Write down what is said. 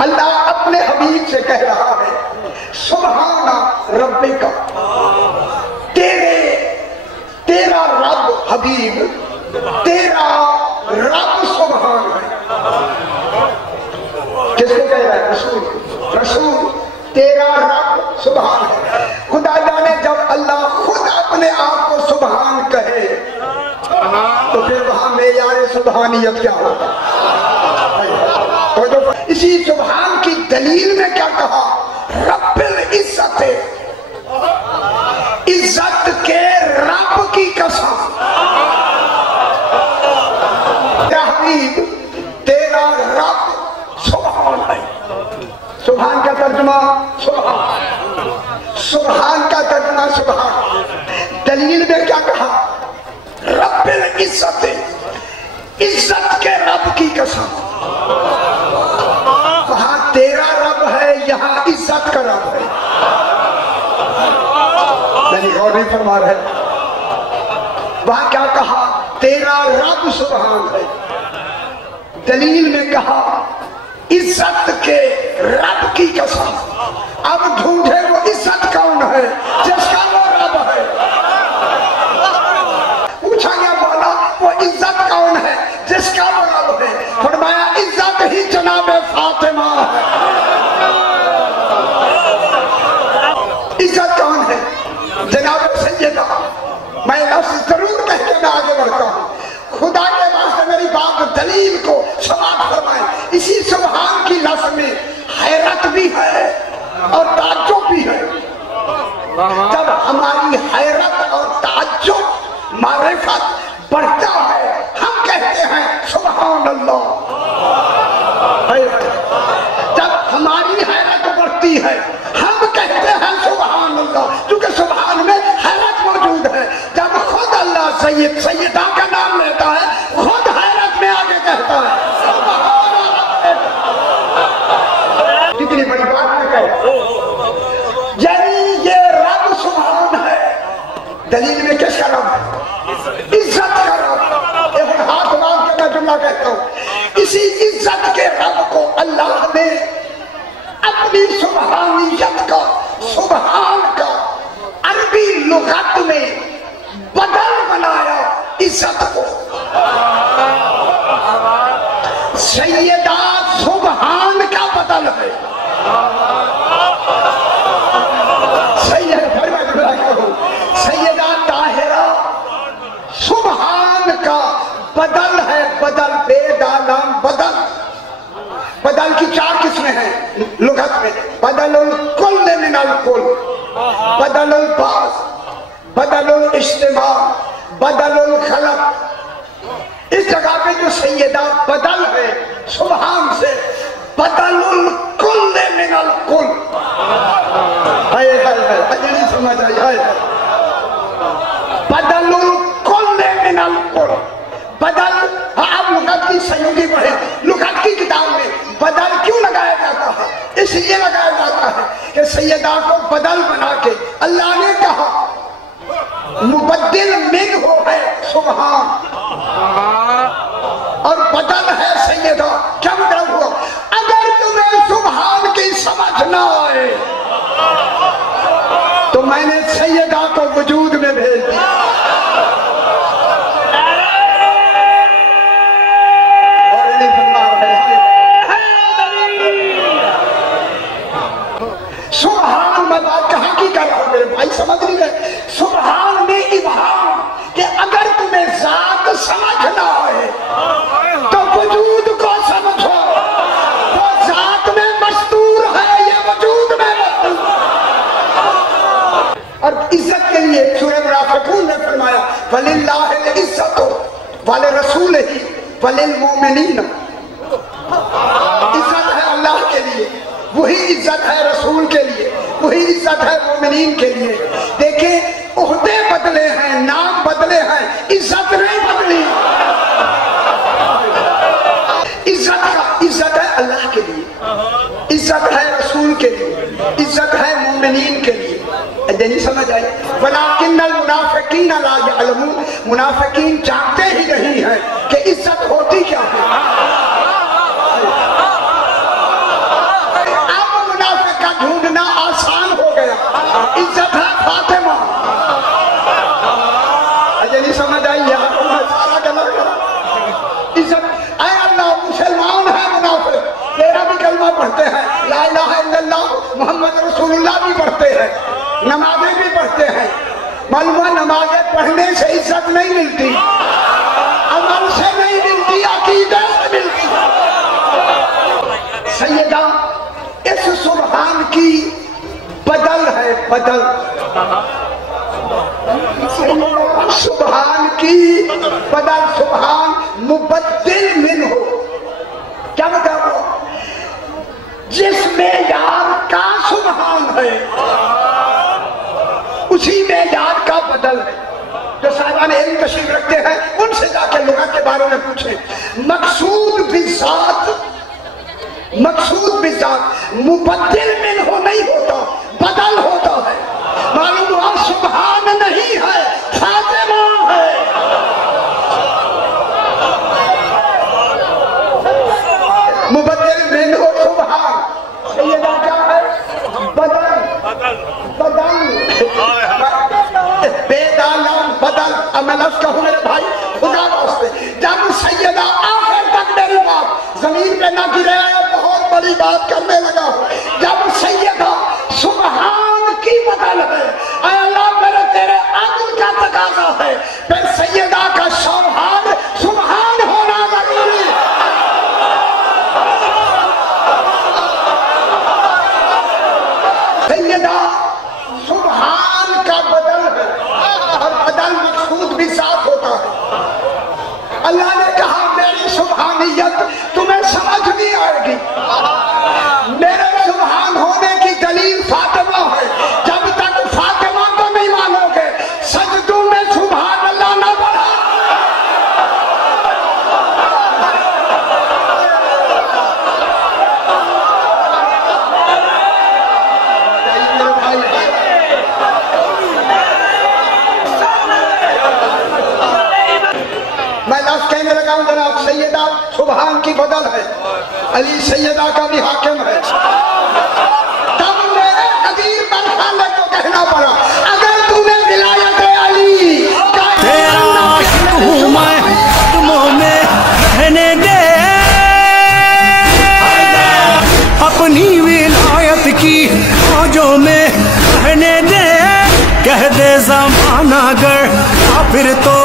اللہ اپنے حبیب سے کہہ رہا ہے سبحان ربک، تیرا رب حبیب، تیرا رب سبحان ہے۔ کس کو کہہ رہا ہے؟ رسول تیرا رب سبحان ہے۔ خدا جانے جب اللہ خود اپنے آپ کو سبحان کہے تو پھر وہاں معیار سبحانیت کیا ہوگا؟ تو اسی سبحان کی دلیل میں کیا کہا؟ رب العزت، عزت کے رب کی قسم، یا حبیب تیرا رب سبحان ہے۔ سبحان کا ترجمہ سبحان، سبحان کا ترجمہ سبحان۔ دلیل میں کیا کہا؟ رب العزت، عزت کے رب کی قسم۔ وہاں تیرا رب ہے، یہاں عزت کا رب ہے۔ یعنی غور نہیں فرما رہے، وہاں کیا کہا؟ تیرا رب سبحان ہے، دلیل میں کہا عزت کے رب کی قسم۔ اب ڈھونڈے وہ عزت کون ہے جس کا وہ رب ہے؟ پوچھا گیا بولا وہ عزت کون ہے جس کا وہ رب ہے؟ فرمایا عزت ہی جناب فاطمہ ہے۔ عزت کون ہے؟ جناب سیدہ۔ میں لفظ ضرور کہہ کے میں آگے بڑھتا ہوں، خدا کے واسطے میری بات دلیل کو سماعت فرمائیں۔ اسی سبحان کی لفظ میں حیرت بھی ہے اور تعجب بھی ہے۔ جب ہماری حیرت اور تعجب معرفت بڑھتا ہے ہم کہتے ہیں سبحان اللہ۔ جب ہماری حیرت بڑھتی ہے ہم کہتے ہیں سبحان اللہ، کیونکہ سبحان میں حیرت موجود ہے۔ جب خود اللہ سیدہ کا نام لیتا ہے خود حیرت میں آگے کہتا ہے کتنی بڑی بات میں کہے، یعنی یہ رب سبحان ہے۔ دلیل میں کس کا رب ہے؟ عزت کا رب۔ ایک ہاتھ باندھ کے میں جملہ کہتا ہوں، اسی عزت کے رب کو اللہ نے اپنی سبحانیت کا، سبحان کا عربی لغت میں بدل بنایا عزت کو۔ سیدہ سبحان کا بدل ہے، سیدہ طاہرہ سبحان کا بدل ہے، بدل بے دالام بدل۔ بدل کی 4 قسمیں ہیں لغت میں، بدل الکل من الکل، بدل البعض، بدل الاجتماع، بدل الخلق۔ اس جگہ پہ جو سیدہ بدل ہے سبحان سے، بدل الکل من الکل۔ نہیں سمجھ آئی؟ بدل الکل من الکل، بدل۔ آپ لغت کی سیودی پڑھیں، لغت کی کتاب میں بدل کیوں لگایا جاتا ہے؟ اس لیے لگایا جاتا ہے کہ سیدہ کو بدل بنا کے اللہ نے کہا مبدل من ہو ہے سبحان، اور بدل ہے سیدہ۔ کیا مطلب ہوا؟ اگر تمہیں سبحان کی سمجھ نہ آئے تو میں نے سیدہ کو وجود میں بھیج دیا۔ سبحان میں بات کہاں کی کر رہا ہوں میرے بھائی، سمجھ نہیں گئے؟ سبحان میں ابہام کہ اگر تمہیں ذات سمجھ نہ آئے تو وجود کو سمجھو، وہ ذات میں مستور ہے، یہ وجود میں مستور۔ اور عزت کے لیے سورہ منافقون نے فرمایا وَلِلَّهِ الْعِزَّةُ وَلِرَسُولِهِ وَلِلْمُؤْمِنِينَ۔ عزت ہے اللہ کے لیے، وہی عزت ہے رسول کے لیے، وہی عزت ہے مومنین کے لیے۔ دیکھیں عہدے بدلے ہیں، نام بدلے ہیں، عزت نہیں بدلی۔ عزت ہے اللہ کے لیے، عزت ہے رسول کے لیے، عزت ہے مومنین کے لیے۔ نہیں سمجھ آئی؟ وَلَٰكِنَّ الْمُنَافِقِينَ لَا يَعْلَمُونَ، منافقین جانتے ہی نہیں ہیں کہ عزت ہوتی کیا ہے۔ نمازیں پڑھنے سے عزت نہیں ملتی، عمل سے نہیں ملتی، عقیدے سے ملتی۔ سیدہ اس سبحان کی بدل ہے، بدل سبحان کی بدل، سبحان مبدل من ہو، کیا بتاؤ؟ جس معیار کا سبحان ہے اسی معیار کا بدل ہے۔ جو صاحبان علم تشریف رکھتے ہیں ان سے جا کے لغت کے بارے میں پوچھیں۔ مقصود بالذات، مقصود بالذات مبدل من ہو نہیں ہوتا، بدل ہوتا ہے۔ معلوم ہوا سبحان نہیں ہے، فاطمہ ہے۔ مبدل من ہو سبحان، سیدہ کیا ہے؟ بدل، بدل بے دالان بدل۔ اب میں لفظ کہوں میرے بھائی خدا واسطے، جب سیدہ آخر تک میری بات زمین پہ نہ گرے، بہت بڑی بات کرنے لگا، جب سیدہ سبحان کی بدل ہے، اے اللہ میرے تیرے عدل کا تقاضا ہے، پھر سیدہ کا سبحان سبحان ہونا ضروری ہے۔ سیدہ سبحان کا بدل ہے، اور بدل مقصود بھی ساتھ ہوتا ہے۔ اللہ نے کہا میری سبحانیت تمہیں سمجھ نہیں آئے گی، میرے سبحان ہونے کی دلیل فاطمہ ہے، جب تک فاطمہ کو نہیں مانو گے سجدوں میں سبحان اللہ نہ بڑھا۔ میں لفظ کہنے لگا ہوں جناب، سیدہ سبحان کی بدل ہے، علی سیدہ کا بھی حاکم ہے۔ تب میرے قدیر برخانے کو کہنا پڑا، اگر تمہیں ولایت علی تیرا عاشق ہوں میں، قدموں میں رہنے دے، اپنی ولایت کی فوجوں میں رہنے دے، کہہ دے زمانہ گر کافر تو